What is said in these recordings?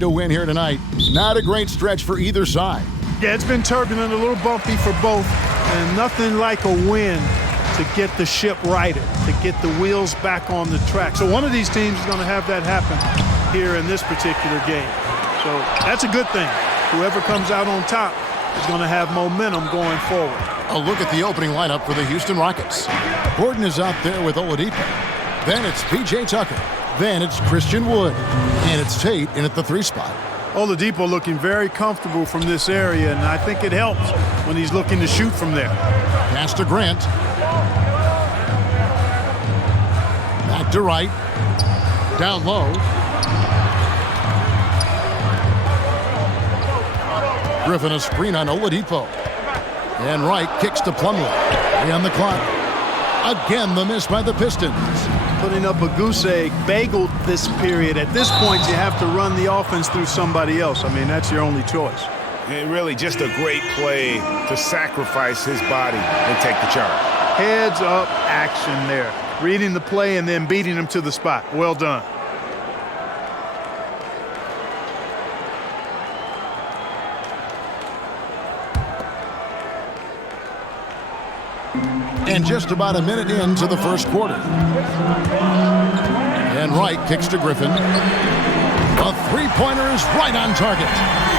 To win here tonight. Not a great stretch for either side. Yeah, it's been turbulent, a little bumpy for both, and nothing like a win to get the ship righted, to get the wheels back on the track. So one of these teams is going to have that happen here in this particular game. So that's a good thing. Whoever comes out on top is going to have momentum going forward. A look at the opening lineup for the Houston Rockets. Gordon is out there with Oladipo. Then it's P.J. Tucker. Then it's Christian Wood. And it's Tate in at the 3 spot. Oladipo looking very comfortable from this area, and I think it helps when he's looking to shoot from there. Pass to Grant. Back to Wright. Down low. Griffin a screen on Oladipo. And Wright kicks to Plumlee. 3 on the clock. Again, the miss by the Pistons. Putting up a goose egg, bageled this period. At this point, you have to run the offense through somebody else. I mean, that's your only choice. And really just a great play to sacrifice his body and take the charge. Heads up action there. Reading the play and then beating him to the spot. Well done. And just about a minute into the first quarter. And Wright kicks to Griffin. A three-pointer is right on target.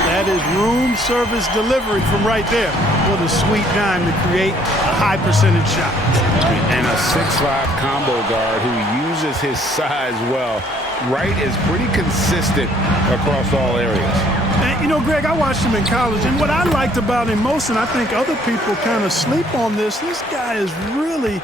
That is room service delivery from right there. What a sweet dime to create a high-percentage shot. And a 6'5" combo guard who uses his size well. Wright is pretty consistent across all areas. And, you know, Greg, I watched him in college, and what I liked about him most, and I think other people kind of sleep on this guy is really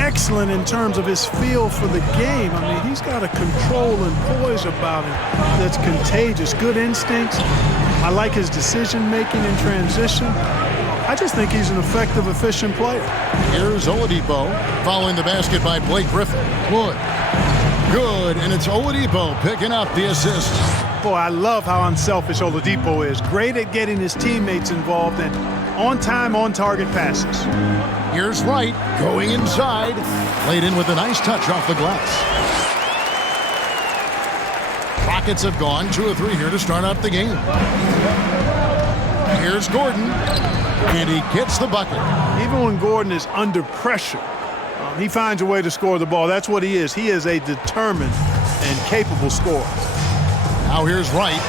excellent in terms of his feel for the game. I mean, he's got a control and poise about him that's contagious. Good instincts. I like his decision-making in transition. I just think he's an effective, efficient player. Here's Oladipo following the basket by Blake Griffin. Wood. Good, and it's Oladipo picking up the assist. Boy, I love how unselfish Oladipo is. Great at getting his teammates involved and on-time, on-target passes. Here's Wright going inside. Laid in with a nice touch off the glass. Rockets have gone 2 of 3 here to start out the game. Here's Gordon, and he gets the bucket. Even when Gordon is under pressure, he finds a way to score the ball. That's what he is. He is a determined and capable scorer. Now here's Wright,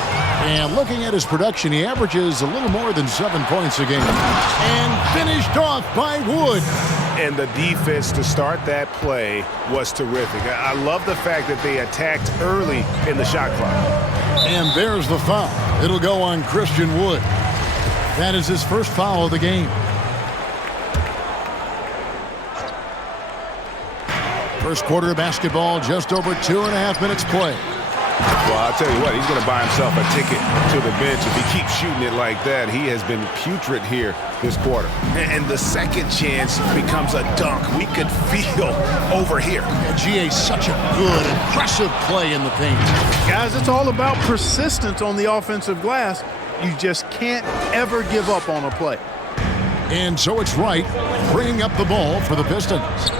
and looking at his production, he averages a little more than 7 points a game. And finished off by Wood. And the defense to start that play was terrific. I love the fact that they attacked early in the shot clock. And there's the foul. It'll go on Christian Wood. That is his first foul of the game. First quarter of basketball, just over 2.5 minutes play. Well, I'll tell you what, he's going to buy himself a ticket to the bench. If he keeps shooting it like that, he has been putrid here this quarter. And the second chance becomes a dunk. We could feel over here. GA, such a good, impressive play in the paint. Guys, it's all about persistence on the offensive glass. You just can't ever give up on a play. And so it's Wright bringing up the ball for the Pistons.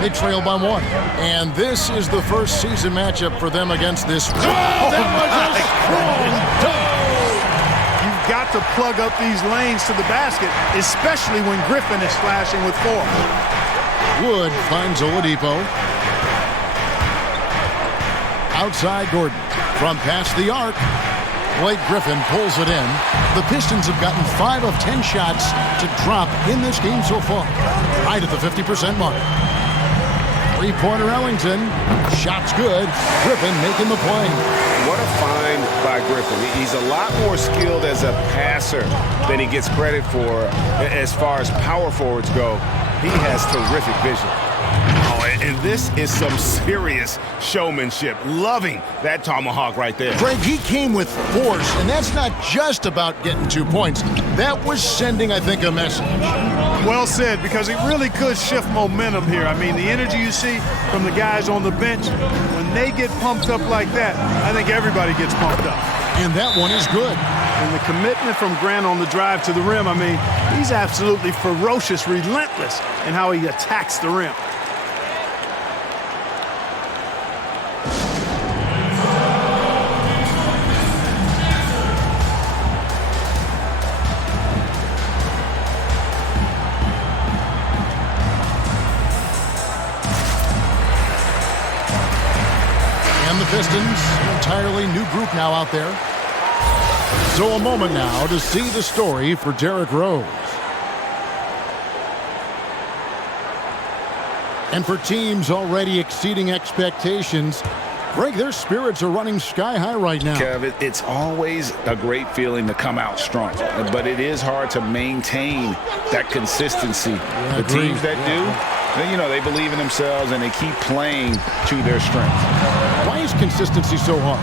They trail by 1. And this is the first season matchup for them against this. Oh, that was a strong dunk. You've got to plug up these lanes to the basket, especially when Griffin is slashing with 4. Wood finds Oladipo. Outside Gordon. From past the arc. Blake Griffin pulls it in. The Pistons have gotten 5 of 10 shots to drop in this game so far. Right at the 50% mark. Three-pointer Ellington. Shot's good. Griffin making the play. What a find by Griffin. He's a lot more skilled as a passer than he gets credit for as far as power forwards go. He has terrific vision. Oh, and this is some serious showmanship. Loving that tomahawk right there. Greg, he came with force, and that's not just about getting 2 points. That was sending, I think, a message. Well said, because it really could shift momentum here. I mean, the energy you see from the guys on the bench, when they get pumped up like that, I think everybody gets pumped up. And that one is good. And the commitment from Grant on the drive to the rim, I mean, he's absolutely ferocious, relentless in how he attacks the rim. Pistons, an entirely new group now out there. So a moment now to see the story for Derrick Rose. And for teams already exceeding expectations, Greg, their spirits are running sky high right now. Kev, it's always a great feeling to come out strong, but it is hard to maintain that consistency. The teams that do, you know, they believe in themselves and they keep playing to their strengths. Why is consistency so hard?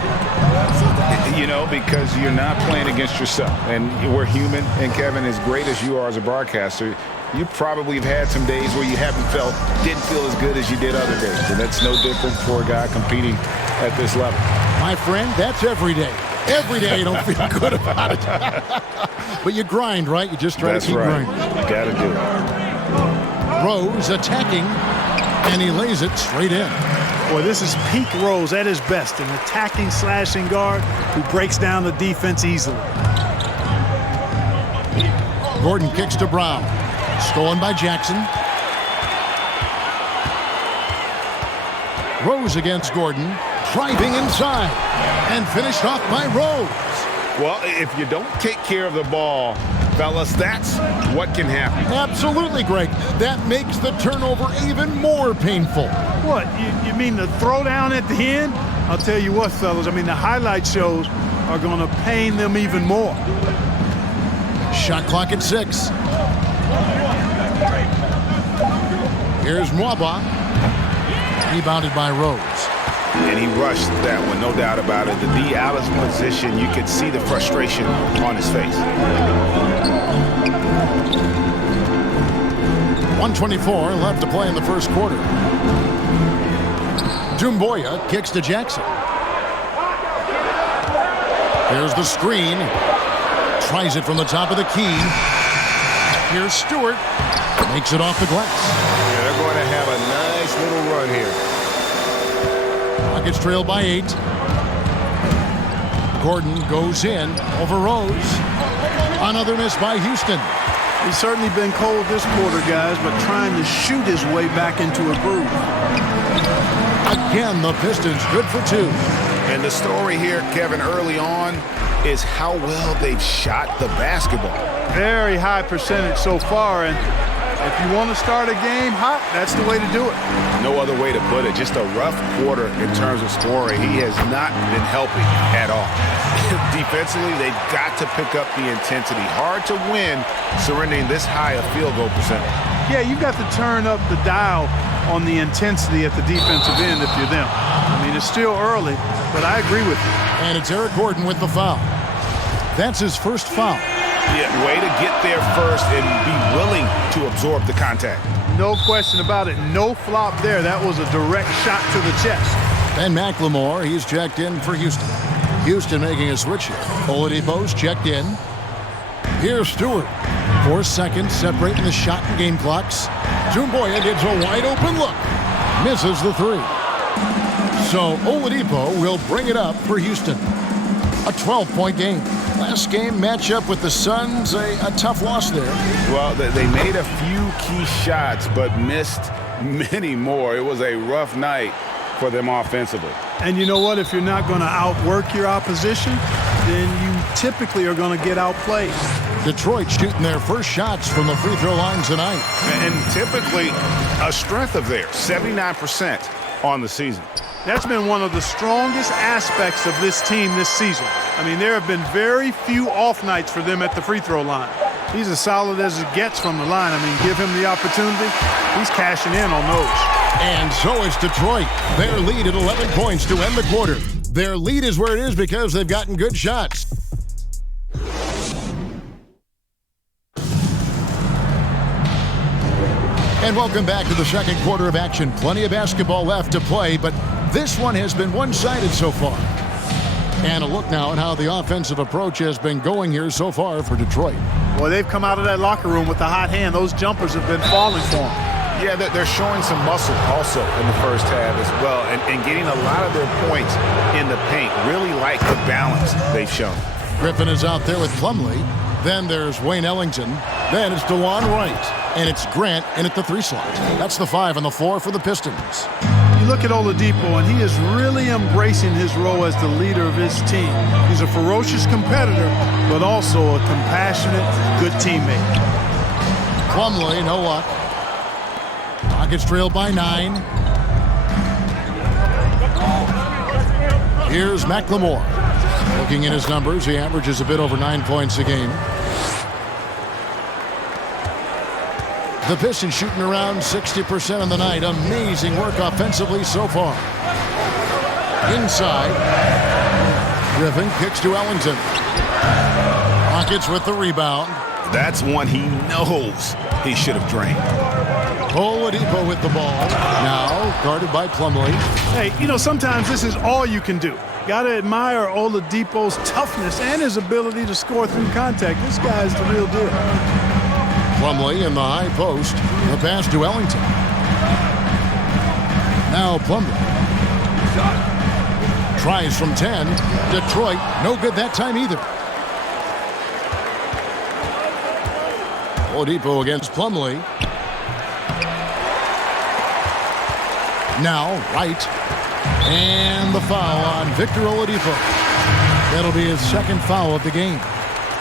You know, because you're not playing against yourself. And we're human. And Kevin, as great as you are as a broadcaster, you probably have had some days where you didn't feel as good as you did other days. And that's no different for a guy competing at this level. My friend, that's every day. Every day you don't feel good about it. But you grind, right? You just try to keep grinding. You got to do it. Rose attacking, and he lays it straight in. Boy, this is peak Rose at his best, an attacking, slashing guard who breaks down the defense easily. Gordon kicks to Brown. Stolen by Jackson. Rose against Gordon. Driving inside. And finished off by Rose. Well, if you don't take care of the ball, fellas, that's what can happen. Absolutely, Greg. That makes the turnover even more painful. What, you mean the throwdown at the end? I'll tell you what, fellas, I mean, the highlight shows are going to pain them even more. Shot clock at 6. Here's Mamba. Rebounded by Rose. And he rushed that one, no doubt about it. The D out of position, you could see the frustration on his face. 1:24 left to play in the first quarter. Doumbouya kicks to Jackson. Here's the screen. Tries it from the top of the key. Here's Stewart. Makes it off the glass. Yeah, they're going to have a nice little run here. Rockets trailed by 8. Gordon goes in over Rose. Another miss by Houston. He's certainly been cold this quarter, guys, but trying to shoot his way back into a groove. Again, the Pistons good for 2. And the story here, Kevin, early on is how well they've shot the basketball. Very high percentage so far, and if you want to start a game hot, that's the way to do it. No other way to put it. Just a rough quarter in terms of scoring. He has not been helping at all. Defensively, they've got to pick up the intensity. Hard to win surrendering this high a field goal percentage. Yeah, you've got to turn up the dial on the intensity at the defensive end if you're them. I mean, it's still early, but I agree with you. And it's Eric Gordon with the foul. That's his first foul. Yeah, way to get there first and be willing to absorb the contact. No question about it. No flop there. That was a direct shot to the chest. Ben McLemore, he's checked in for Houston. Houston making a switch here. Oladipo's checked in. Here's Stewart. 4 seconds separating the shot and game clocks. Doumbouya gets a wide open look. Misses the 3. So Oladipo will bring it up for Houston. A 12-point game. Last game matchup with the Suns, a tough loss there. Well, they made a few key shots, but missed many more. It was a rough night for them offensively. And you know what? If you're not going to outwork your opposition, then you typically are going to get outplayed. Detroit shooting their first shots from the free throw line tonight. And typically a strength of theirs, 79% on the season. That's been one of the strongest aspects of this team this season. I mean, there have been very few off nights for them at the free throw line. He's as solid as it gets from the line. I mean, give him the opportunity, he's cashing in on those. And so is Detroit. Their lead at 11 points to end the quarter. Their lead is where it is because they've gotten good shots. And welcome back to the second quarter of action. Plenty of basketball left to play, but this one has been one-sided so far. And a look now at how the offensive approach has been going here so far for Detroit. Well, they've come out of that locker room with the hot hand. Those jumpers have been falling for them. Yeah, they're showing some muscle also in the first half as well, and getting a lot of their points in the paint. Really like the balance they've shown. Griffin is out there with Plumlee. Then there's Wayne Ellington. Then it's DeLon Wright. And it's Grant in at the 3 slot. That's the 5 and the 4 for the Pistons. You look at Oladipo, and he is really embracing his role as the leader of his team. He's a ferocious competitor, but also a compassionate, good teammate. Plumlee, no luck. Rockets trail by 9. Here's McLemore. Looking at his numbers, he averages a bit over 9 points a game. The Pistons shooting around 60% on the night. Amazing work offensively so far. Inside. Griffin kicks to Ellington. Rockets with the rebound. That's one he knows he should have drained. Oladipo with the ball. Now guarded by Plumlee. Hey, you know, sometimes this is all you can do. Got to admire Oladipo's toughness and his ability to score through contact. This guy's the real deal. Plumlee in the high post. The pass to Ellington. Now Plumlee. Tries from 10. Detroit, no good that time either. Oladipo against Plumlee. Now Wright. And the foul on Victor Oladipo. That'll be his second foul of the game.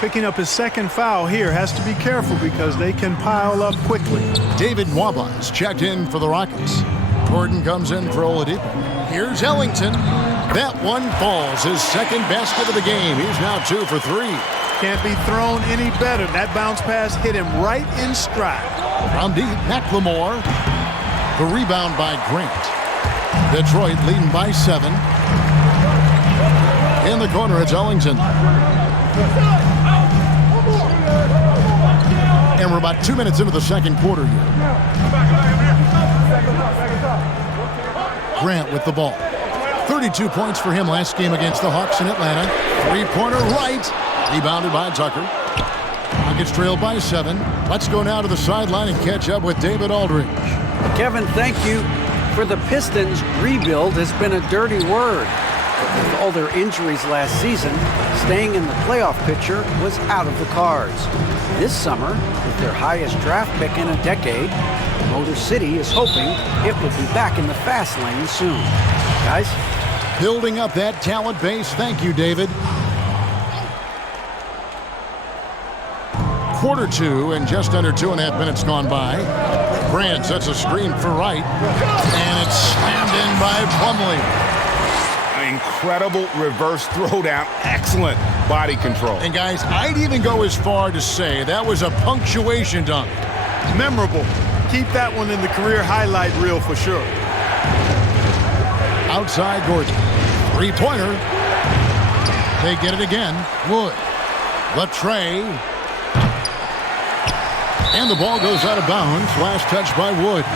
Picking up his second foul here, has to be careful because they can pile up quickly. David Mamba is checked in for the Rockets. Gordon comes in for Oladipo. Here's Ellington. That one falls. His second basket of the game. He's now 2 for 3. Can't be thrown any better. That bounce pass hit him right in stride. From deep, McLemore. The rebound by Grant. Detroit leading by 7. In the corner, it's Ellington. And we're about 2 minutes into the second quarter here. Grant with the ball. 32 points for him last game against the Hawks in Atlanta. Three-pointer right. Rebounded by Tucker. Rockets trailed by 7. Let's go now to the sideline and catch up with David Aldridge. Kevin, thank you. For the Pistons, rebuild has been a dirty word. With all their injuries last season, staying in the playoff picture was out of the cards. This summer, with their highest draft pick in a decade, Motor City is hoping it will be back in the fast lane soon. Guys? Building up that talent base. Thank you, David. Quarter 2 and just under 2.5 minutes gone by. Grant sets a screen for Wright, and it's slammed in by Plumlee. Incredible reverse throwdown. Excellent body control. And guys, I'd even go as far to say that was a punctuation dunk. Memorable. Keep that one in the career highlight reel for sure. Outside Gordon. Three-pointer. They get it again. Wood. The tray. And the ball goes out of bounds. Last touch by Wood.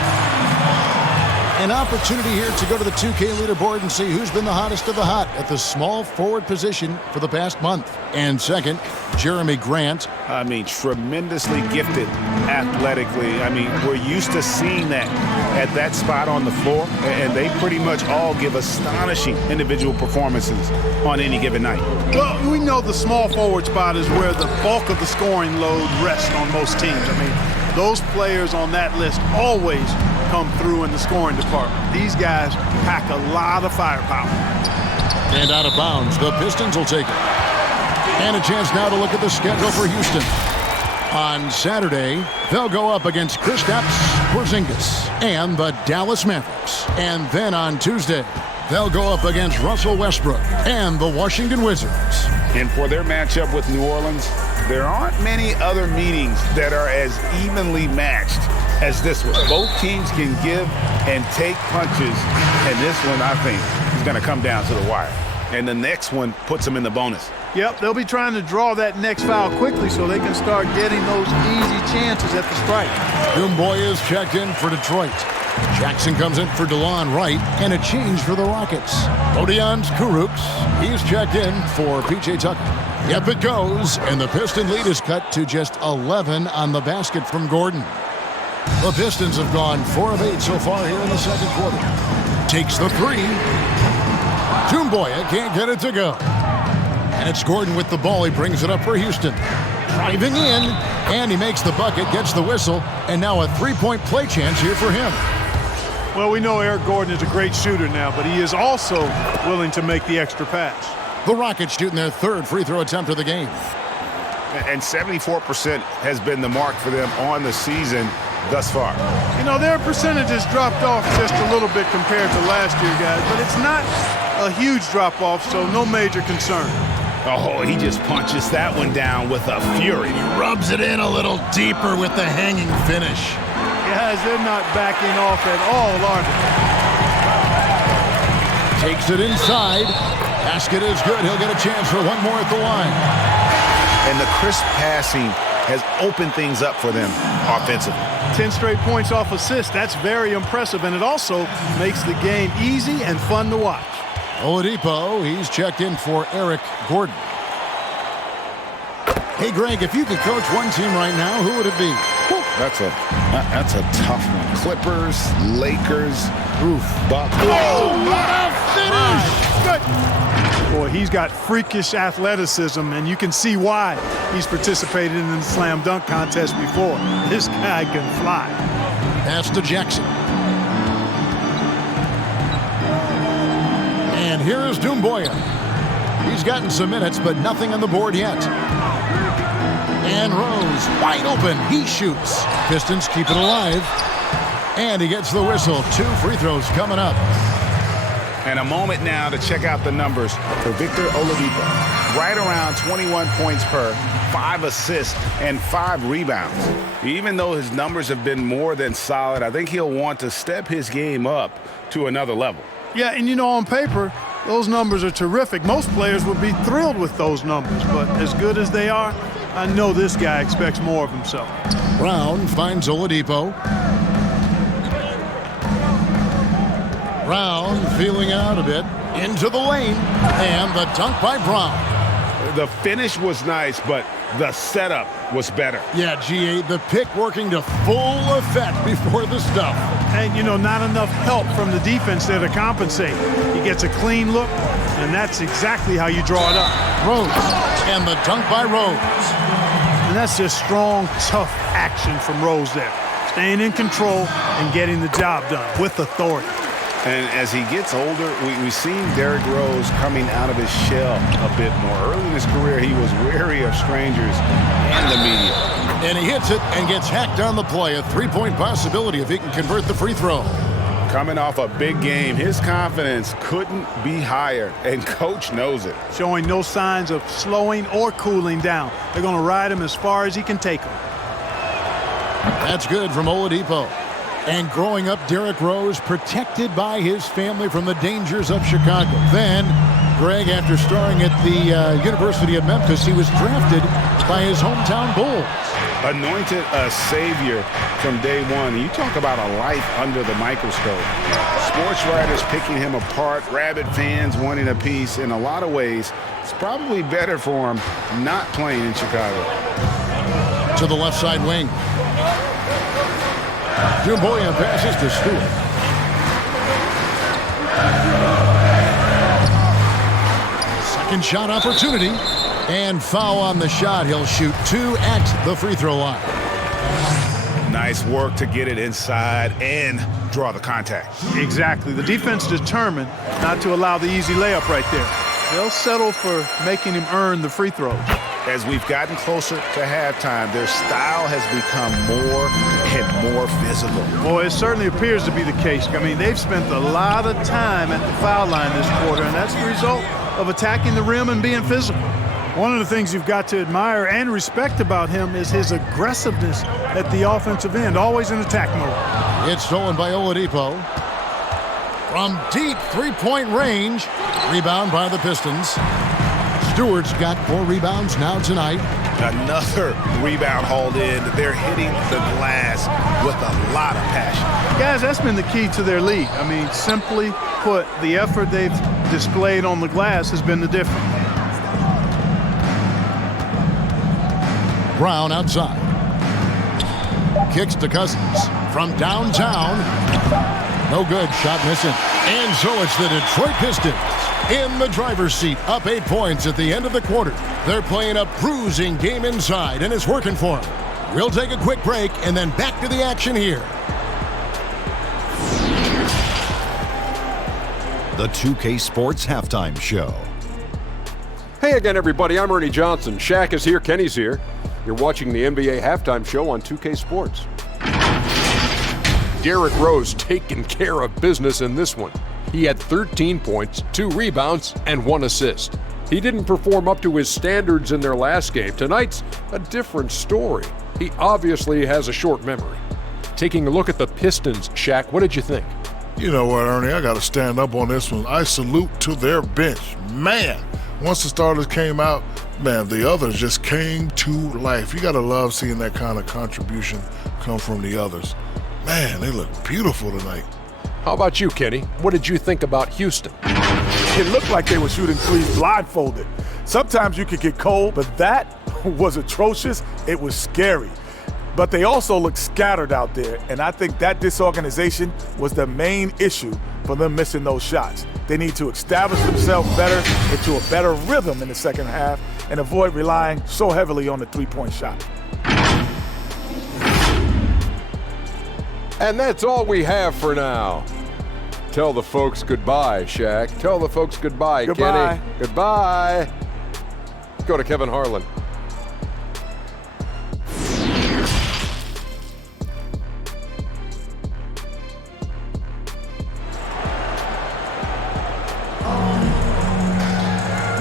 An opportunity here to go to the 2K leaderboard and see who's been the hottest of the hot at the small forward position for the past month. And second, Jeremy Grant. I mean, tremendously gifted athletically. I mean, we're used to seeing that at that spot on the floor, and they pretty much all give astonishing individual performances on any given night. Well, we know the small forward spot is where the bulk of the scoring load rests on most teams. I mean, those players on that list always come through in the scoring department. These guys pack a lot of firepower. And out of bounds, the Pistons will take it. And a chance now to look at the schedule for Houston. On Saturday, they'll go up against Kristaps Porzingis and the Dallas Mavericks. And then on Tuesday, they'll go up against Russell Westbrook and the Washington Wizards. And for their matchup with New Orleans, there aren't many other meetings that are as evenly matched as this one. Both teams can give and take punches, and this one, I think, is going to come down to the wire. And the next one puts them in the bonus. Yep, they'll be trying to draw that next foul quickly so they can start getting those easy chances at the strike. Doomboy is checked in for Detroit. Jackson comes in for DeLon Wright, and a change for the Rockets. Odions Kurucs, he's checked in for P.J. Tucker. Yep, it goes, and the Piston lead is cut to just 11 on the basket from Gordon. The Pistons have gone 4 of 8 so far here in the second quarter. Takes the three. Doomboy can't get it to go. And it's Gordon with the ball. He brings it up for Houston. Driving in, and he makes the bucket, gets the whistle, and now a three-point play chance here for him. Well, we know Eric Gordon is a great shooter now, but he is also willing to make the extra pass. The Rockets shooting their third free throw attempt of the game. And 74% has been the mark for them on the season thus far. You know, their percentages dropped off just a little bit compared to last year, guys, but it's not a huge drop-off, so no major concern. Oh, he just punches that one down with a fury. He rubs it in a little deeper with the hanging finish. Guys, they're not backing off at all, are they? Takes it inside. Basket is good. He'll get a chance for one more at the line. And the crisp passing has opened things up for them offensively. 10 straight points off assists. That's very impressive, and it also makes the game easy and fun to watch. Oladipo, he's checked in for Eric Gordon. Hey, Greg, if you could coach one team right now, who would it be? That's a tough one. Clippers, Lakers, Bucks. Oh, what a finish! Good. Boy, he's got freakish athleticism, and you can see why he's participated in the slam dunk contest before. This guy can fly. Pass to Jackson. And here is Doumbouya. He's gotten some minutes, but nothing on the board yet. And Rose, wide open. He shoots. Pistons keep it alive. And he gets the whistle. 2 free throws coming up. And a moment now to check out the numbers for Victor Oladipo. Right around 21 points per, 5 assists, and 5 rebounds. Even though his numbers have been more than solid, I think he'll want to step his game up to another level. Yeah, and you know, on paper, those numbers are terrific. Most players would be thrilled with those numbers, but as good as they are, I know this guy expects more of himself. Brown finds Oladipo. Brown feeling out a bit. Into the lane. And the dunk by Brown. The finish was nice, but the setup was better. Yeah, GA, the pick working to full effect before the stuff. And, you know, not enough help from the defense there to compensate. He gets a clean look, and that's exactly how you draw it up. Rose. And the dunk by Rose. And that's just strong, tough action from Rose there. Staying in control and getting the job done with authority. And as he gets older, we've seen Derrick Rose coming out of his shell a bit more. Early in his career, he was wary of strangers and the media. And he hits it and gets hacked on the play. A 3-point possibility if he can convert the free throw. Coming off a big game, his confidence couldn't be higher, and Coach knows it. Showing no signs of slowing or cooling down. They're going to ride him as far as he can take him. That's good from Oladipo. And growing up, Derrick Rose protected by his family from the dangers of Chicago. Then, Greg, after starring at the University of Memphis, he was drafted by his hometown Bulls. Anointed a savior from day one. You talk about a life under the microscope. Sports writers picking him apart, rabid fans wanting a piece. In a lot of ways, it's probably better for him not playing in Chicago. To the left side wing. Doumbouya passes to Stewart. Second shot opportunity. And foul on the shot. He'll shoot 2 at the free throw line. Nice work to get it inside and draw the contact. Exactly. The defense determined not to allow the easy layup right there. They'll settle for making him earn the free throws. As we've gotten closer to halftime, their style has become more and more physical. Boy, it certainly appears to be the case. I mean, they've spent a lot of time at the foul line this quarter, and that's the result of attacking the rim and being physical. One of the things you've got to admire and respect about him is his aggressiveness at the offensive end, always in attack mode. It's stolen by Oladipo. From deep three-point range, rebound by the Pistons. Stewart's got 4 rebounds now tonight. Another rebound hauled in. They're hitting the glass with a lot of passion. Guys, that's been the key to their lead. I mean, simply put, the effort they've displayed on the glass has been the difference. Brown outside. Kicks to Cousins from downtown. No good. Shot missing. And so it's the Detroit Pistons in the driver's seat, up 8 points at the end of the quarter. They're playing a bruising game inside, and it's working for them. We'll take a quick break and then back to the action here. the 2K Sports Halftime Show. Hey again, everybody. I'm Ernie Johnson. Shaq is here. Kenny's here. You're watching the NBA Halftime Show on 2K Sports. Derrick Rose taking care of business in this one. He had 13 points, 2 rebounds, and 1 assist. He didn't perform up to his standards in their last game. Tonight's a different story. He obviously has a short memory. Taking a look at the Pistons, Shaq, what did you think? You know what, Ernie? I got to stand up on this one. I salute to their bench. Man, once the starters came out, man, the others just came to life. You got to love seeing that kind of contribution come from the others. Man, they look beautiful tonight. How about you, Kenny? What did you think about Houston? It looked like they were shooting threes blindfolded. Sometimes you could get cold, but that was atrocious. It was scary. But they also looked scattered out there, and I think that disorganization was the main issue for them missing those shots. They need to establish themselves better into a better rhythm in the second half and avoid relying so heavily on the three-point shot. And that's all we have for now. Tell the folks goodbye, Shaq. Tell the folks goodbye, Goodbye. Kenny. Goodbye. Go to Kevin Harlan.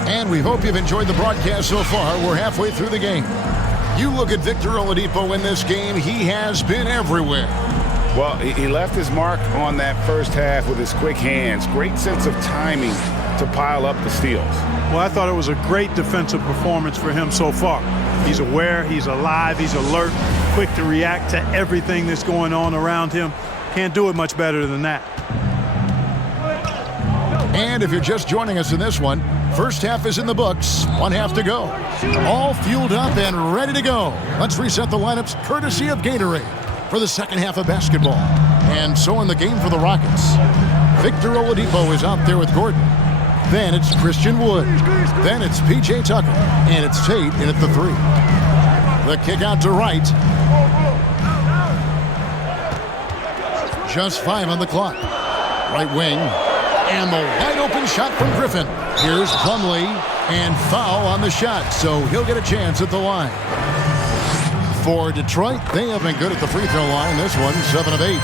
And we hope you've enjoyed the broadcast so far. We're halfway through the game. You look at Victor Oladipo in this game, he has been everywhere. Well, he left his mark on that first half with his quick hands. Great sense of timing to pile up the steals. Well, I thought it was a great defensive performance for him so far. He's aware, he's alive, he's alert, quick to react to everything that's going on around him. Can't do it much better than that. And if you're just joining us in this one, first half is in the books, 1 half to go. All fueled up and ready to go. Let's reset the lineups courtesy of Gatorade for the second half of basketball. And so in the game for the Rockets, Victor Oladipo is out there with Gordon. Then it's Christian Wood. Then it's P.J. Tucker. And it's Tate in at the 3. The kick out to Wright. Just 5 on the clock. Right wing. And the wide open shot from Griffin. Here's Plumlee, and foul on the shot, so he'll get a chance at the line. For Detroit, they have been good at the free throw line. This one, 7 of 8.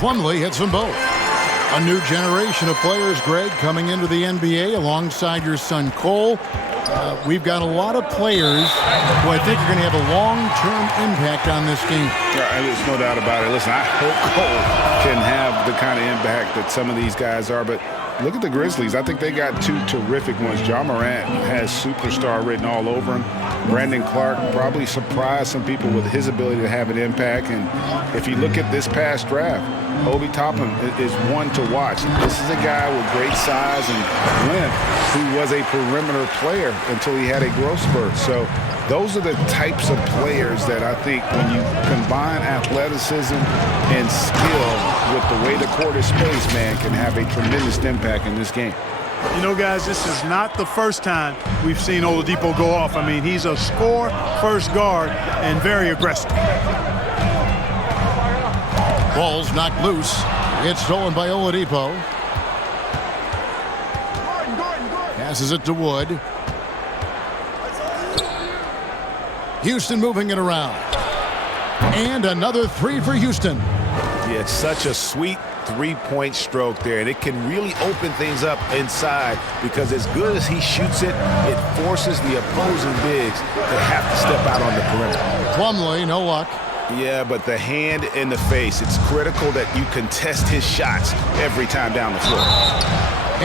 Plumlee hits them both. A new generation of players, Greg, coming into the NBA alongside your son Cole. We've got a lot of players who I think are going to have a long-term impact on this game. Yeah, there's no doubt about it. Listen, I hope Cole can have the kind of impact that some of these guys are, but look at the Grizzlies. I think they got 2 terrific ones. Ja Morant has superstar written all over him. Brandon Clark probably surprised some people with his ability to have an impact. And if you look at this past draft, Obi Toppin is one to watch. This is a guy with great size and length who was a perimeter player until he had a growth spurt. So those are the types of players that I think when you combine athleticism and skill with the way the court is spaced, man, can have a tremendous impact in this game. You know, guys, this is not the first time we've seen Oladipo go off. I mean, he's a score-first guard and very aggressive. Ball's knocked loose. It's stolen by Oladipo. Passes it to Wood. Houston moving it around. And another 3 for Houston. Yeah, it's such a sweet three-point stroke there, and it can really open things up inside because as good as he shoots it, it forces the opposing bigs to have to step out on the perimeter. Plumlee, no luck. Yeah, but the hand in the face, it's critical that you contest his shots every time down the floor.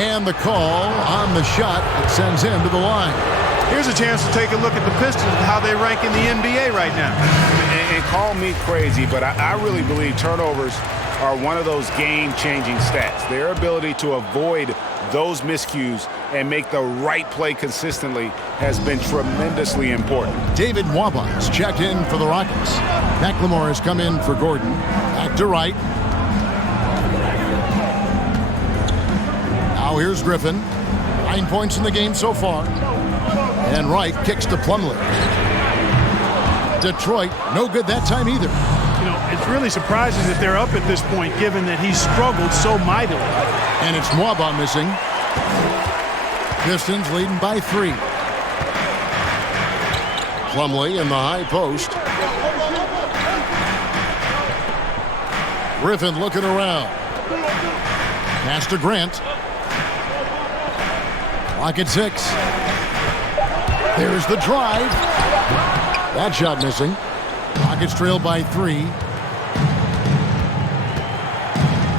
And the call on the shot that sends him to the line. Here's a chance to take a look at the Pistons and how they rank in the NBA right now. And call me crazy, but I really believe turnovers are one of those game-changing stats. Their ability to avoid those miscues and make the right play consistently has been tremendously important. David Mwamba has checked in for the Rockets. McLemore has come in for Gordon. Back to Wright. Now here's Griffin. 9 points in the game so far. And Wright kicks to Plumlee. Detroit, no good that time either. You know, it's really surprising that they're up at this point, given that he's struggled so mightily. And it's Mamba missing. Pistons leading by 3. Plumlee in the high post. Griffin looking around. Pass to Grant. Clock at 6. There's the drive. That shot missing. Rockets trailed by 3.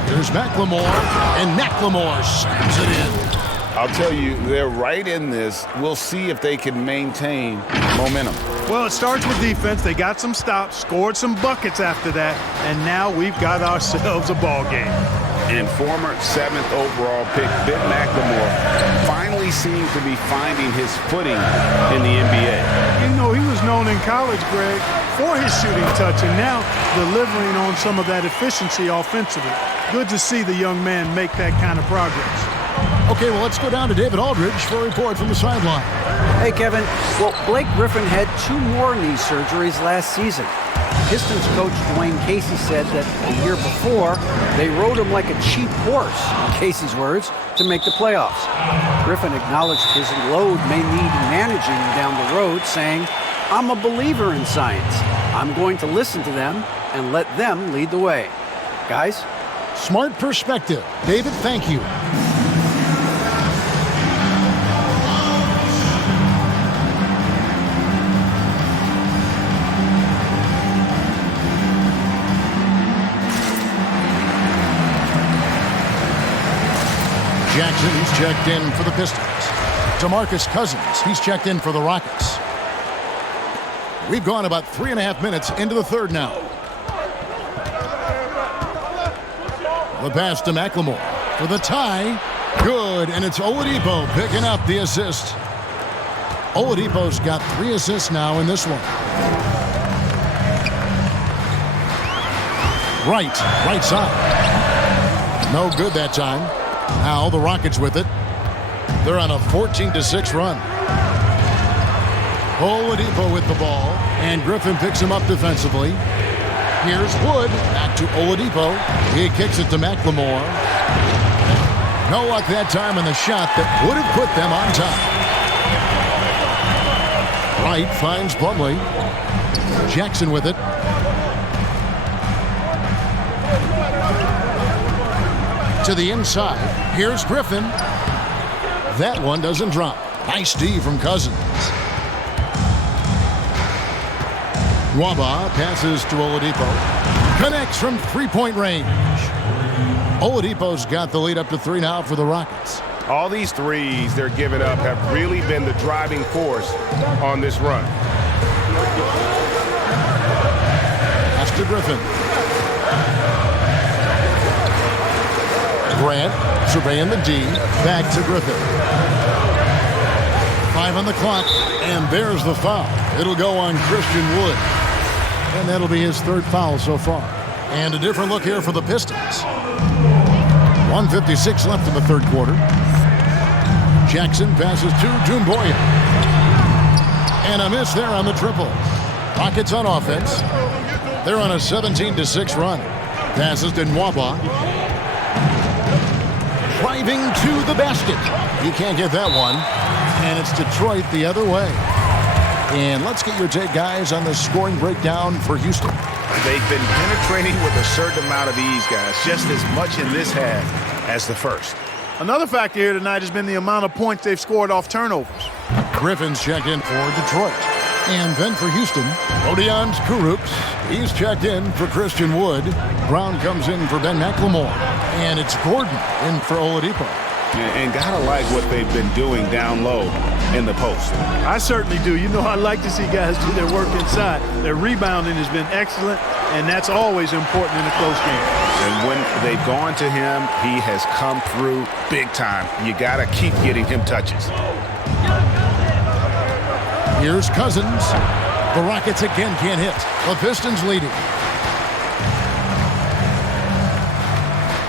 Here's McLemore, and McLemore slams it in. I'll tell you, they're right in this. We'll see if they can maintain momentum. Well, it starts with defense. They got some stops, scored some buckets after that, and now we've got ourselves a ball game. And former 7th overall pick Ben McLemore finally seems to be finding his footing in the NBA. You know, he was known in college, Greg, for his shooting touch, and now delivering on some of that efficiency offensively. Good to see the young man make that kind of progress. Okay, well, let's go down to David Aldridge for a report from the sideline. Hey, Kevin. Well, Blake Griffin had 2 more knee surgeries last season. Pistons coach Dwayne Casey said that the year before, they rode him like a cheap horse, in Casey's words, to make the playoffs. Griffin acknowledged his load may need managing down the road, saying, "I'm a believer in science. I'm going to listen to them and let them lead the way." Guys? Smart perspective. David, thank you. Jackson, he's checked in for the Pistons. DeMarcus Cousins, he's checked in for the Rockets. We've gone about 3.5 minutes into the third now. The pass to McLemore for the tie. Good, and it's Oladipo picking up the assist. Oladipo's got 3 assists now in this one. Right side. No good that time. Now the Rockets with it. They're on a 14-6 run. Oladipo with the ball, and Griffin picks him up defensively. Here's Wood, back to Oladipo. He kicks it to McLemore. No luck that time on the shot that would have put them on top. Wright finds Plumlee. Jackson with it. To the inside. Here's Griffin. That one doesn't drop. Nice D from Cousins. Mamba passes to Oladipo. Connects from 3-point range. Oladipo's got the lead up to 3 now for the Rockets. All these threes they're giving up have really been the driving force on this run. Pass to Griffin. Grant surveying the D. Back to Griffin. 5 on the clock, and there's the foul. It'll go on Christian Wood. And that'll be his 3rd foul so far. And a different look here for the Pistons. 1:56 left in the 3rd quarter. Jackson passes to Doumbouya. And a miss there on the triple. Rockets on offense. They're on a 17-6 run. Passes to Mamba. Driving to the basket. He can't get that one. And it's Detroit the other way. And let's get your take, guys, on the scoring breakdown for Houston. They've been penetrating with a certain amount of ease, guys, just as much in this half as the first. Another factor here tonight has been the amount of points they've scored off turnovers. Griffin's checked in for Detroit. And then for Houston, Odion Kurucs. He's checked in for Christian Wood. Brown comes in for Ben McLemore. And it's Gordon in for Oladipo. And gotta like what they've been doing down low in the post. I certainly do. You know, I like to see guys do their work inside. Their rebounding has been excellent, and that's always important in a close game. And when they've gone to him, he has come through big time. You gotta keep getting him touches. Here's Cousins. The Rockets again can't hit. The Pistons leading.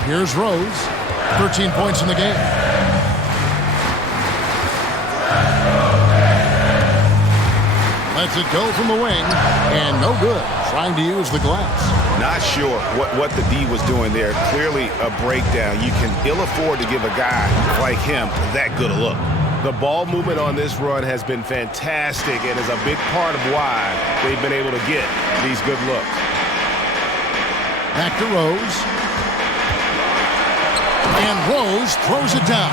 Here's Rose. 13 points in the game. Lets it go from the wing, and no good. Trying to use the glass. Not sure what the D was doing there. Clearly a breakdown. You can ill afford to give a guy like him that good a look. The ball movement on this run has been fantastic and is a big part of why they've been able to get these good looks. Back to Rose. And Rose throws it down.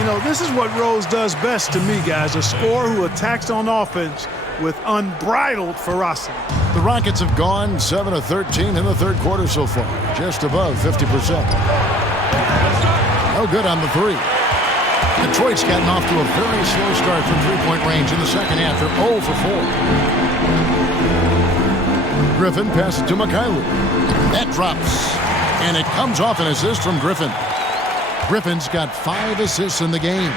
You know, this is what Rose does best to me, guys. A scorer who attacks on offense with unbridled ferocity. The Rockets have gone 7 of 13 in the third quarter so far, just above 50%. No good on the three. Detroit's gotten off to a very slow start from three-point range in the second half. They're 0 for 4. Griffin passes to Mikhailuk. That drops, and it comes off an assist from Griffin. Griffin's got 5 assists in the game.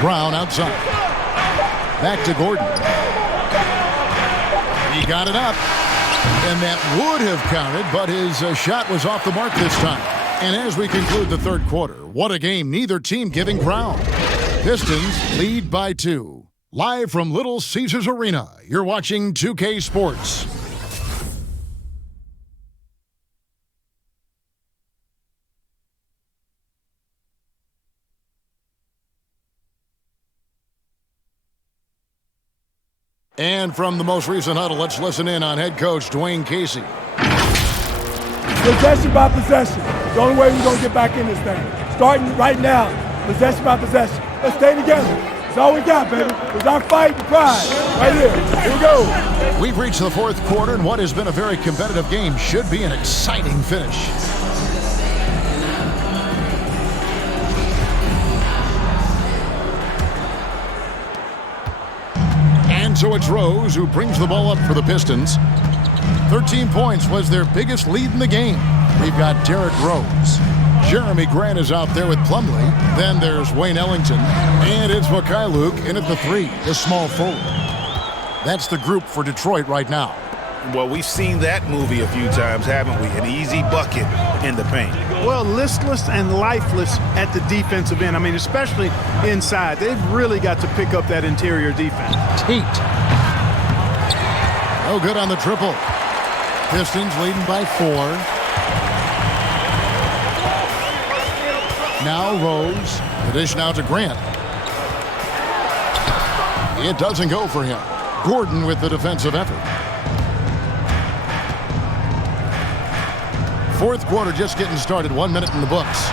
Brown outside. Back to Gordon. He got it up, and that would have counted, but his shot was off the mark this time. And as we conclude the third quarter, what a game, neither team giving ground. Pistons lead by 2. Live from Little Caesars Arena, you're watching 2K Sports. And from the most recent huddle, let's listen in on head coach Dwayne Casey. Possession by possession. The only way we're going to get back in this thing. Starting right now, possession by possession. Let's stay together. That's all we got, baby. It's our fight and pride. Right here. Here we go. We've reached the fourth quarter, and what has been a very competitive game should be an exciting finish. And so it's Rose who brings the ball up for the Pistons. 13 points was their biggest lead in the game. We've got Derrick Rose. Jeremy Grant is out there with Plumlee. Then there's Wayne Ellington. And it's Mikhailuk in at the 3, the small forward. That's the group for Detroit right now. Well, we've seen that movie a few times, haven't we? An easy bucket in the paint. Well, listless and lifeless at the defensive end. I mean, especially inside. They've really got to pick up that interior defense. Tate. No good on the triple. Pistons leading by 4. Now Rose. The dish now to Grant. It doesn't go for him. Gordon with the defensive effort. Fourth quarter just getting started. 1 minute in the books.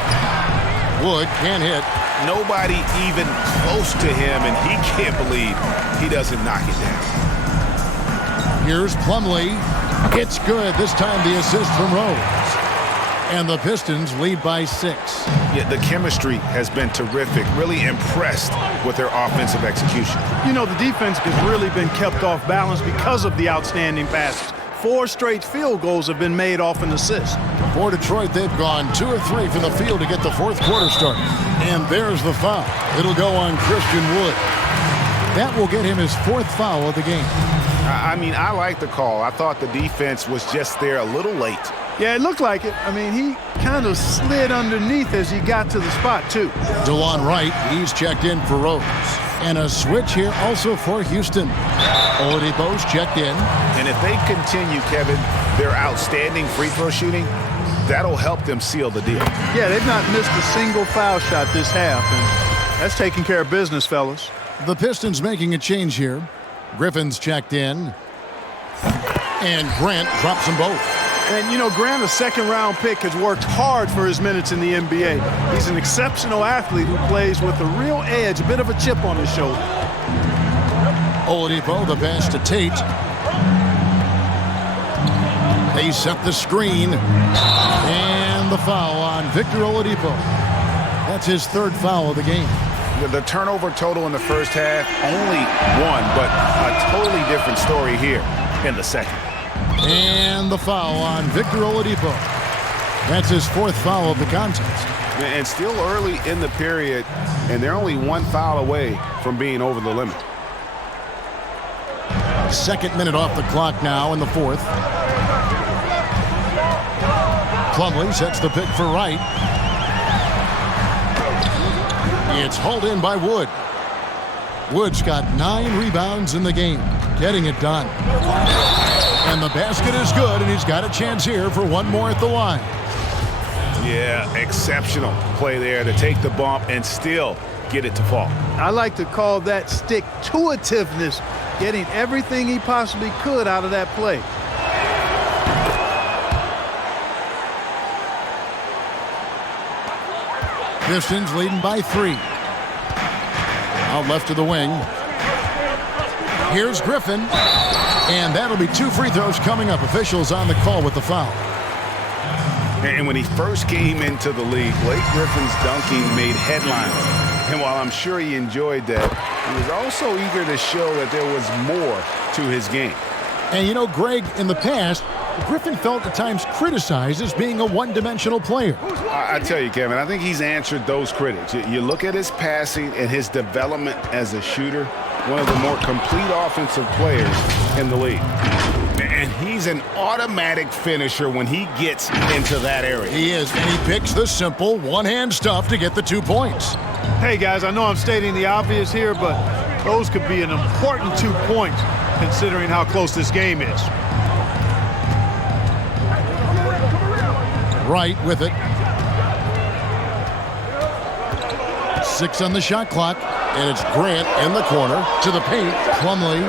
Wood can't hit. Nobody even close to him, and he can't believe he doesn't knock it down. Here's Plumlee. It's good. This time the assist from Rose. And the Pistons lead by 6. Yeah, the chemistry has been terrific. Really impressed with their offensive execution. You know, the defense has really been kept off balance because of the outstanding passes. 4 straight field goals have been made off an assist. For Detroit, they've gone 2 of 3 from the field to get the fourth quarter started. And there's the foul. It'll go on Christian Wood. That will get him his 4th foul of the game. I mean, I like the call. I thought the defense was just there a little late. Yeah, it looked like it. I mean, he kind of slid underneath as he got to the spot, too. DeLon Wright, he's checked in for Rose. And a switch here also for Houston. Oladipo's checked in. And if they continue, Kevin, their outstanding free throw shooting, that'll help them seal the deal. Yeah, they've not missed a single foul shot this half, and that's taking care of business, fellas. The Pistons making a change here. Griffin's checked in. And Grant drops them both. And, you know, Grant, a second-round pick, has worked hard for his minutes in the NBA. He's an exceptional athlete who plays with a real edge, a bit of a chip on his shoulder. Oladipo, the pass to Tate. They set the screen. And the foul on Victor Oladipo. That's his 3rd foul of the game. The turnover total in the first half, only 1, but a totally different story here in the second. And the foul on Victor Oladipo. That's his 4th foul of the contest. And still early in the period, and they're only 1 foul away from being over the limit. 2nd minute off the clock now in the 4th. Plumlee sets the pick for Wright. It's hauled in by Wood. Wood's got 9 rebounds in the game. getting it done. And the basket is good, and he's got a chance here for one more at the line. Yeah, exceptional play there to take the bump and still get it to fall. I like to call that stick-to-itiveness, getting everything he possibly could out of that play. Pistons leading by 3. Out left to the wing. Here's Griffin. And that'll be 2 free throws coming up. Officials on the call with the foul. And when he first came into the league, Blake Griffin's dunking made headlines. And while I'm sure he enjoyed that, he was also eager to show that there was more to his game. And you know, Greg, in the past, Griffin felt at times criticized as being a one-dimensional player. I tell you, Kevin, I think he's answered those critics. You look at his passing and his development as a shooter, one of the more complete offensive players in the league. And he's an automatic finisher when he gets into that area. He is, and he picks the simple one-hand stuff to get the 2 points. Hey, guys, I know I'm stating the obvious here, but those could be an important 2 points considering how close this game is. Right with it. 6 on the shot clock, and it's Grant in the corner to the paint. Plumlee.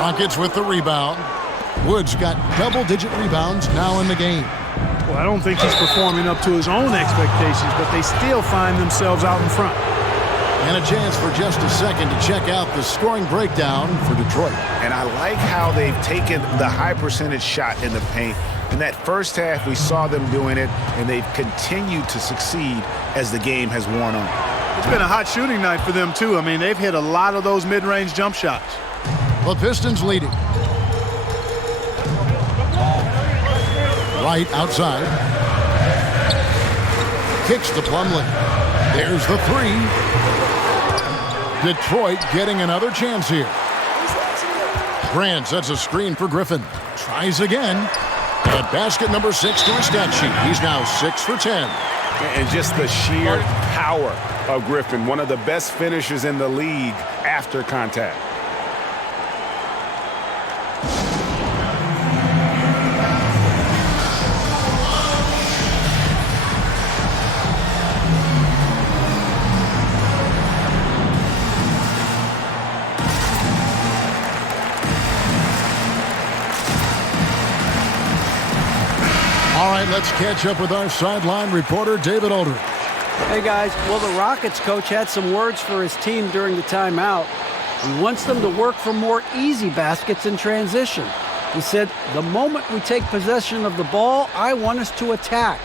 Rockets with the rebound. Wood's got double-digit rebounds now in the game. Well, I don't think he's performing up to his own expectations, but they still find themselves out in front. And a chance for just a second to check out the scoring breakdown for Detroit. And I like how they've taken the high percentage shot in the paint. In that first half, we saw them doing it, and they've continued to succeed as the game has worn on. It's been a hot shooting night for them, too. I mean, they've hit a lot of those mid-range jump shots. The Pistons leading. Right outside. Kicks to Plumlee. There's the 3. Detroit getting another chance here. Grant sets a screen for Griffin. Tries again. And basket number 6 to his stat sheet. He's now 6 for 10. And just the sheer power of Griffin, one of the best finishers in the league after contact. All right, let's catch up with our sideline reporter, David Aldridge. Hey, guys. Well, the Rockets coach had some words for his team during the timeout. He wants them to work for more easy baskets in transition. He said, the moment we take possession of the ball, I want us to attack.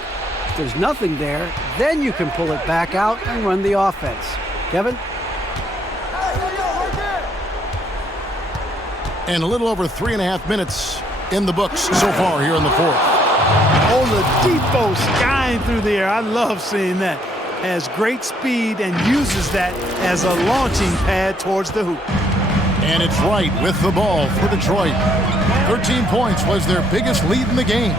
If there's nothing there, then you can pull it back out and run the offense. Kevin? And a little over 3.5 minutes in the books so far here in the 4th. Oladipo skying through the air. I love seeing that. Has great speed and uses that as a launching pad towards the hoop. And it's right with the ball for Detroit. 13 points was their biggest lead in the game.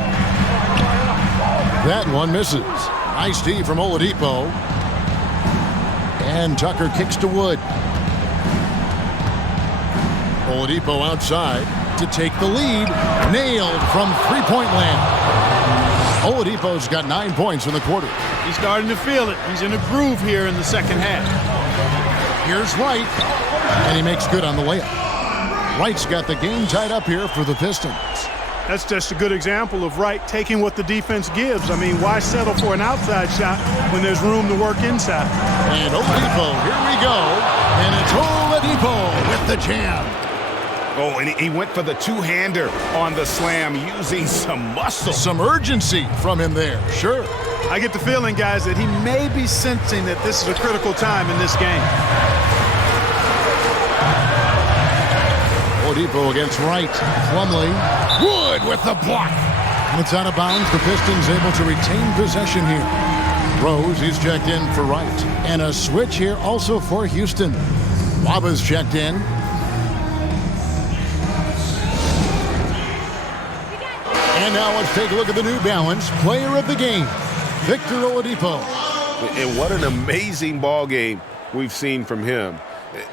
That one misses. Nice D from Oladipo. And Tucker kicks to Wood. Oladipo outside to take the lead. Nailed from three-point land. Oladipo's got 9 points in the quarter. He's starting to feel it. He's in a groove here in the second half. Here's Wright, and he makes good on the layup. Wright's got the game tied up here for the Pistons. That's just a good example of Wright taking what the defense gives. I mean, why settle for an outside shot when there's room to work inside? And Oladipo, here we go. And it's Oladipo with the jam. Oh, and he went for the two-hander on the slam using some muscle. Some urgency from him there, sure. I get the feeling, guys, that he may be sensing that this is a critical time in this game. Oladipo against Wright. Plumlee. Wood with the block. And it's out of bounds. The Pistons able to retain possession here. Rose, he's checked in for Wright. And a switch here also for Houston. Waba's checked in. And now let's take a look at the New Balance player of the game, Victor Oladipo. And what an amazing ball game we've seen from him.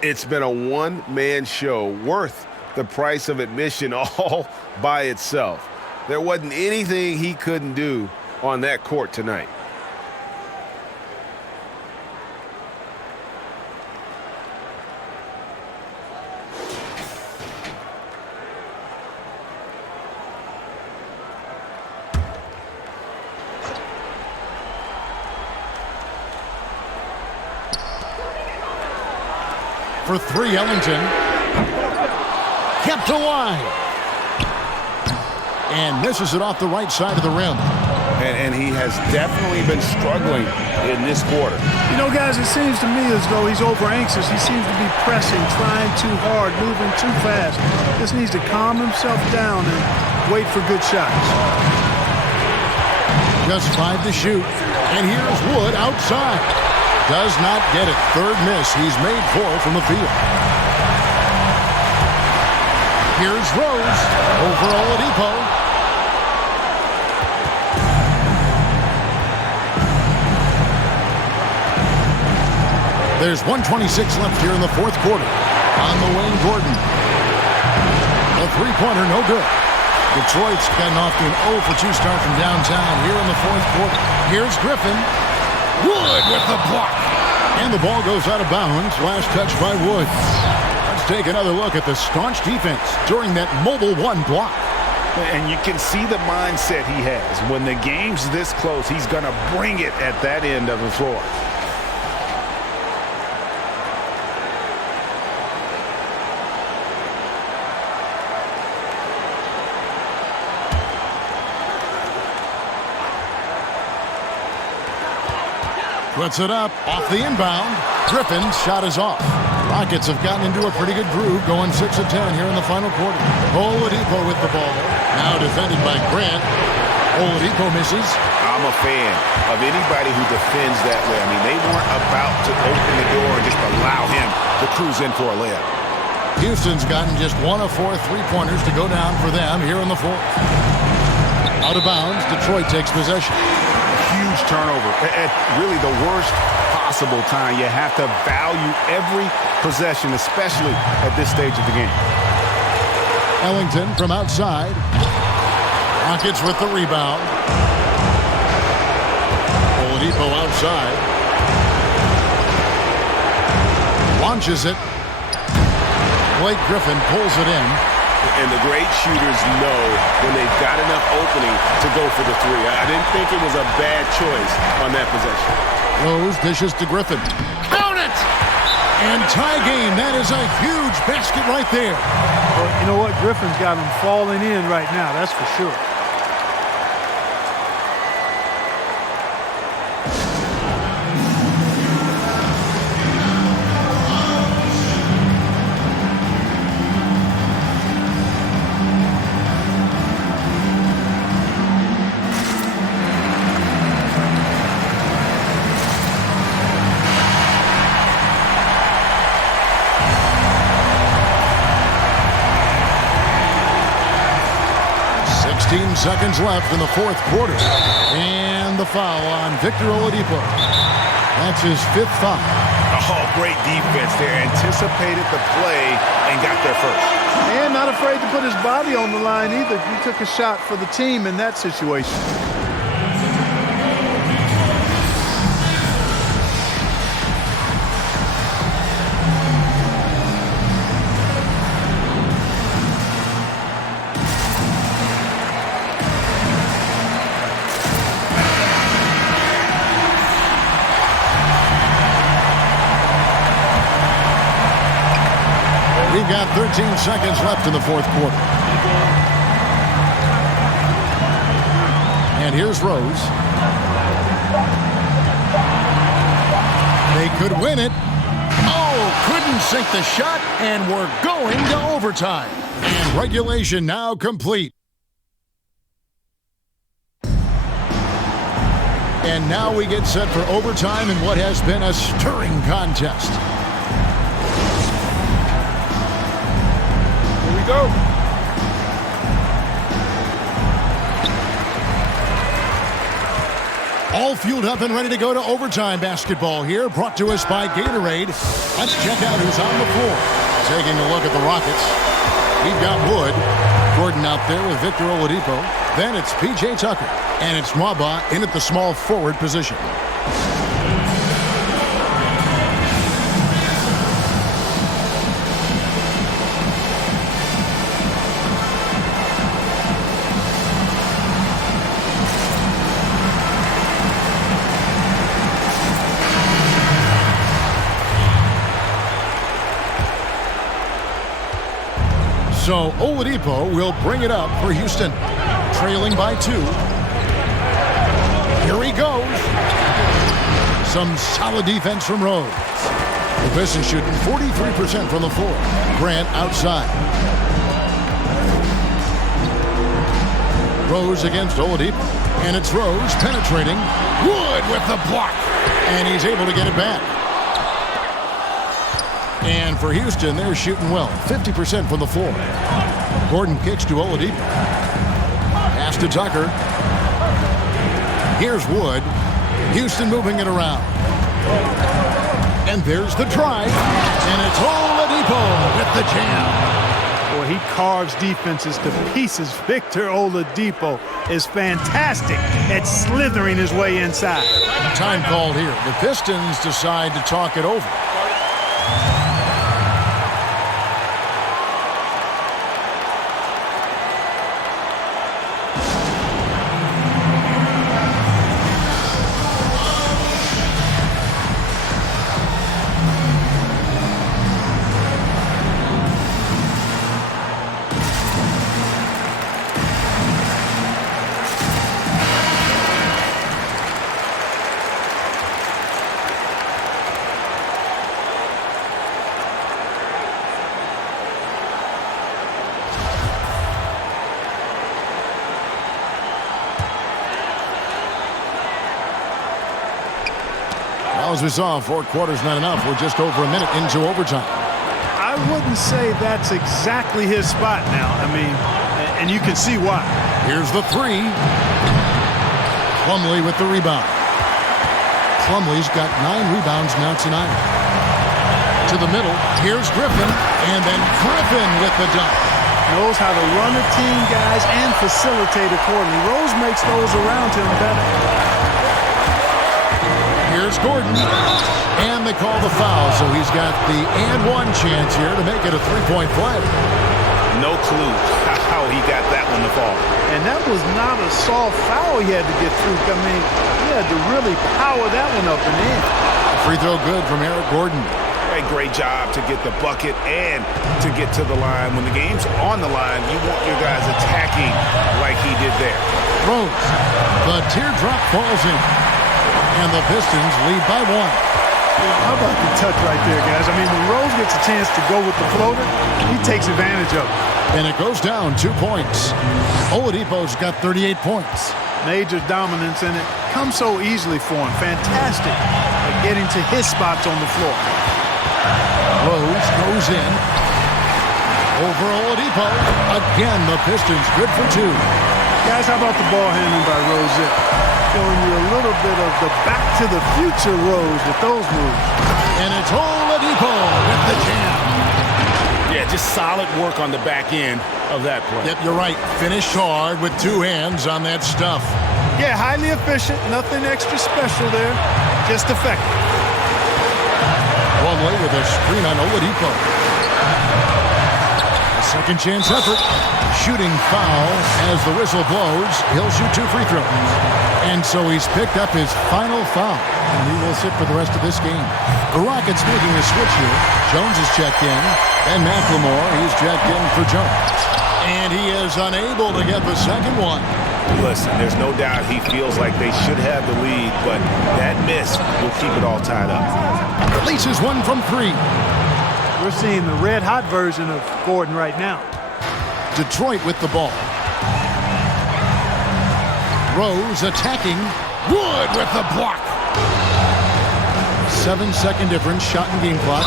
It's been a one-man show worth the price of admission all by itself. There wasn't anything he couldn't do on that court tonight. For three, Ellington. Kept alive. And misses it off the right side of the rim. And he has definitely been struggling in this quarter. You know, guys, it seems to me as though he's over-anxious. He seems to be pressing, trying too hard, moving too fast. Just needs to calm himself down and wait for good shots. Just 5 to shoot. And here's Wood outside. Does not get it. Third miss. He's made 4 from the field. Here's Rose over Oladipo. There's 1:26 left here in the fourth quarter. On the wing, Gordon. A three-pointer, no good. Detroit's gotten off to an 0 for 2 start from downtown here in the fourth quarter. Here's Griffin. Wood with the block. And the ball goes out of bounds. Last touch by Wood. Let's take another look at the staunch defense during that mobile 1 block. And you can see the mindset he has. When the game's this close, he's going to bring it at that end of the floor. Puts it up off the inbound. Griffin's shot is off. Rockets have gotten into a pretty good groove, going 6 of 10 here in the final quarter. Oladipo with the ball. Now defended by Grant. Oladipo misses. I'm a fan of anybody who defends that way. I mean, they weren't about to open the door and just allow him to cruise in for a layup. Houston's gotten just 1 of 4 three-pointers to go down for them here in the fourth. Out of bounds, Detroit takes possession. Huge turnover at really the worst possible time. You have to value every possession, especially at this stage of the game. Ellington from outside. Rockets with the rebound. Oladipo outside. Launches it. Blake Griffin pulls it in. And the great shooters know when they've got enough opening to go for the 3. I didn't think it was a bad choice on that possession. Rose dishes to Griffin. Count it! And tie game. That is a huge basket right there. Well, you know what? Griffin's got him falling in right now. That's for sure. Seconds left in the fourth quarter. And the foul on Victor Oladipo. That's his 5th foul. Oh, great defense there. Anticipated the play and got there first. And not afraid to put his body on the line either. He took a shot for the team in that situation. We've got 13 seconds left in the fourth quarter. And here's Rose. They could win it. Oh, couldn't sink the shot, and we're going to overtime. And regulation now complete. And now we get set for overtime in what has been a stirring contest. Go. All fueled up and ready to go to overtime basketball here, brought to us by Gatorade. Let's check out who's on the floor. Taking a look at the Rockets. We've got Wood. Gordon out there with Victor Oladipo. Then it's P.J. Tucker. And it's Mamba in at the small forward position. So Oladipo will bring it up for Houston, trailing by 2. Here he goes. Some solid defense from Rose. The Pistons shooting 43% from the floor. Grant outside. Rose against Oladipo. And it's Rose penetrating. Wood with the block. And he's able to get it back. And for Houston, they're shooting well, 50% from the floor. Gordon kicks to Oladipo. Pass to Tucker. Here's Wood. Houston moving it around. And there's the drive. And it's Oladipo with the jam. Boy, he carves defenses to pieces. Victor Oladipo is fantastic at slithering his way inside. Time called here. The Pistons decide to talk it over. As we saw, 4 quarters not enough. We're just over a minute into overtime. I wouldn't say that's exactly his spot now. I mean, and you can see why. Here's the 3. Plumlee with the rebound. Plumlee's got 9 rebounds now tonight. To the middle. Here's Griffin. And then Griffin with the dunk. Knows how to run a team, guys, and facilitate accordingly. Rose makes those around him better. Here's Gordon, and they call the foul, so he's got the and 1 chance here to make it a 3-point play. No clue how he got that one to fall. And that was not a soft foul he had to get through. I mean, he had to really power that one up and in. Free throw good from Eric Gordon. A great job to get the bucket and to get to the line. When the game's on the line, you want your guys attacking like he did there. Rose, the teardrop falls in. And the Pistons lead by 1. How about the touch right there, guys? I mean, when Rose gets a chance to go with the floater, he takes advantage of it. And it goes down 2 points. Oladipo's got 38 points. Major dominance, and it comes so easily for him. Fantastic at getting to his spots on the floor. Rose goes in. Over Oladipo. Again, the Pistons good for 2. Guys, how about the ball handling by Rose? Showing you a little bit of the back-to-the-future Rose with those moves. And it's Oladipo with the jam. Yeah, just solid work on the back end of that play. Yep, you're right. Finished hard with 2 hands on that stuff. Yeah, highly efficient. Nothing extra special there. Just effective. Plumlee with a screen on Oladipo. A second chance effort. Shooting foul as the whistle blows. He'll shoot 2 free throws. And so he's picked up his final foul. And he will sit for the rest of this game. The Rockets making a switch here. Jones is checked in. And McLemore, he's checked in for Jones. And he is unable to get the second one. Listen, there's no doubt he feels like they should have the lead, but that miss will keep it all tied up. Releases 1 from 3. We're seeing the red-hot version of Gordon right now. Detroit with the ball. Rose attacking. Wood with the block. 7-second difference, shot and game clock.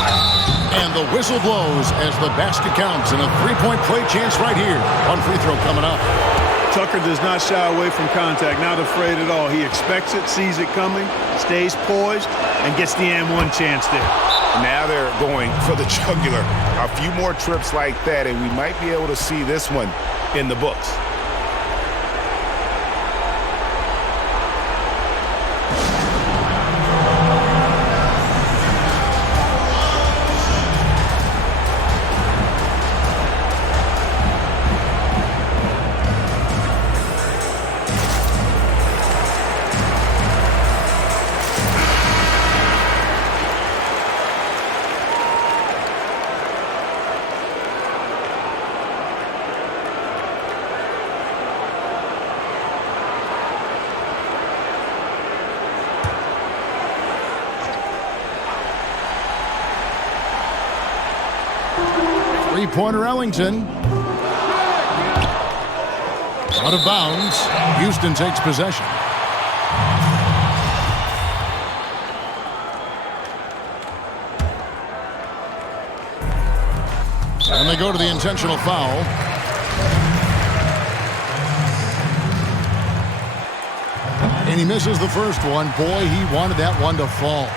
And the whistle blows as the basket counts, and a 3-point play chance right here. 1 free throw coming up. Tucker does not shy away from contact, not afraid at all. He expects it, sees it coming, stays poised, and gets the and one chance there. Now they're going for the jugular. A few more trips like that, and we might be able to see this one in the books. Three-pointer Ellington. Out of bounds. Houston takes possession. And they go to the intentional foul. And he misses the first one. Boy, he wanted that one to fall.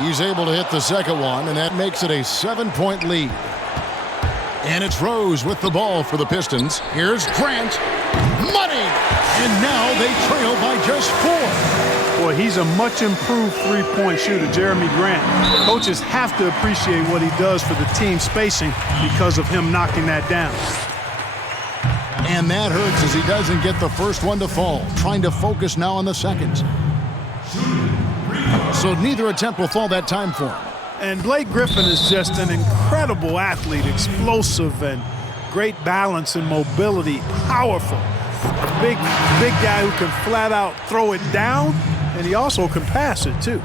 He's able to hit the second one, and that makes it a 7-point lead. And it's Rose with the ball for the Pistons. Here's Grant. Money! And now they trail by just 4. Boy, he's a much improved three-point shooter, Jeremy Grant. Coaches have to appreciate what he does for the team spacing because of him knocking that down. And that hurts as he doesn't get the first one to fall. Trying to focus now on the seconds. So neither attempt will fall that time for him. And Blake Griffin is just an incredible athlete, explosive and great balance and mobility, powerful. Big guy who can flat out throw it down, and he also can pass it too.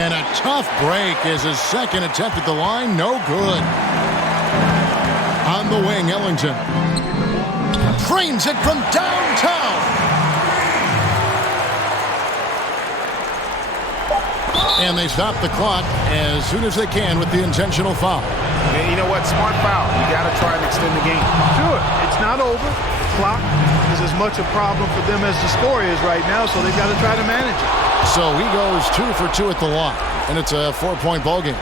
And a tough break is his second attempt at the line. No good. On the wing, Ellington. Trains it from downtown. And they stop the clock as soon as they can with the intentional foul. And you know what? Smart foul. You got to try and extend the game. Sure. It's not over. The clock is as much a problem for them as the score is right now, so they've got to try to manage it. So he goes 2 for 2 at the line, and it's a 4-point ball game.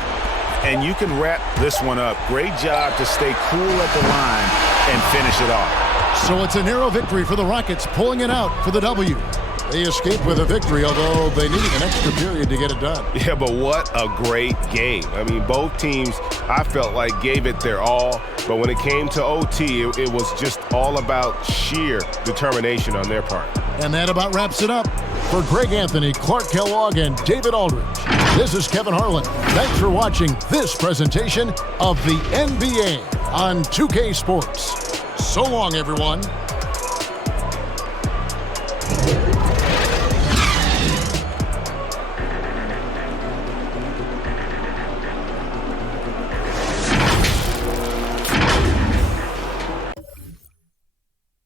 And you can wrap this one up. Great job to stay cool at the line and finish it off. So it's a narrow victory for the Rockets, pulling it out for the W. They escape with a victory, although they needed an extra period to get it done. Yeah, but what a great game. I mean, both teams, I felt like, gave it their all. But when it came to OT, it was just all about sheer determination on their part. And that about wraps it up. For Greg Anthony, Clark Kellogg, and David Aldridge, this is Kevin Harlan. Thanks for watching this presentation of the NBA on 2K Sports. So long, everyone.